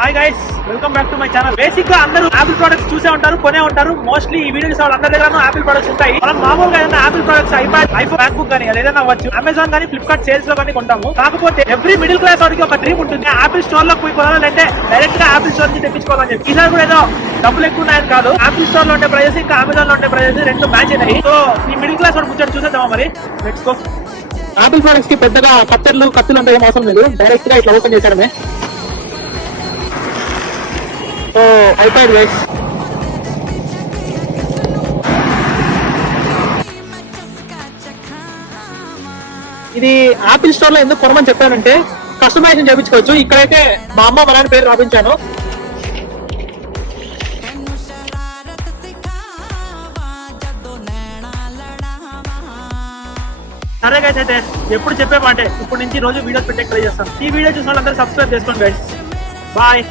Hi guys, welcome back to my channel. Basic గా అందరూ apple products చూసే ఉంటారు, కొనే ఉంటారు. మోస్ట్లీ ఈ వీడియో చూసే అందరి దగ్గర ఆపిల్ ప్రొడక్ట్స్ ఉంటాయి. మనం మామూలుగా ఏదైనా Apple products iPhone MacBook కానీ ఏదైనా అవ్వచ్చు, అమెజాన్ కానీ ఫ్లిప్కార్ట్ సేల్స్ లో కానీ కొంటాము. కాకపోతే ఎవ్రీ మిడిల్ క్లాస్ వాడికి ఒక డ్రీమ్ ఉంటుంది, ఆపిల్ స్టోర్ లో పోయి కొనాలంటే డైరెక్ట్ గా ఆపిల్ స్టోర్ నుంచి తెప్పించుకోవాలని చెప్పి. ఈసారి కూడా ఏదో డబ్బులు ఎక్కువ ఉన్నాయని కాదు, ఆపిల్ స్టోర్ లో ఉండే ప్రైజెస్ ఇంకా అమెజాన్ లో ఉండే ప్రైజెస్ రెండు మ్యాచ్ అయినాయి. సో ఈ మిడిల్ క్లాస్ వాడు ముచ్చట చూసేద్దామా మరి. Let's go. ఆపిల్ ప్రొడక్ట్స్ కి పెద్దగా కత్తులు అంటే ఏం అవసరం లేదు, డైరెక్ట్ గా ఇట్లా ఓపెన్ చేశాడమే. సో అయిపోయింది గైస్. ఇది ఆపిల్ స్టోర్ లో ఎందుకు కొనమని చెప్పానంటే కస్టమైజేషన్ చేయించుకోవచ్చు. ఇక్కడైతే మా అమ్మ మా నాన్న పేరు రాపించాను. సరే గైస్, అయితే ఎప్పుడు చెప్పే మాట, ఇప్పుడు నుంచి రోజు వీడియోస్ పెట్టే ట్రై చేస్తాం. ఈ వీడియో చూసిన వాళ్ళందరూ సబ్స్క్రైబ్ చేసుకోండి గైస్. బాయ్.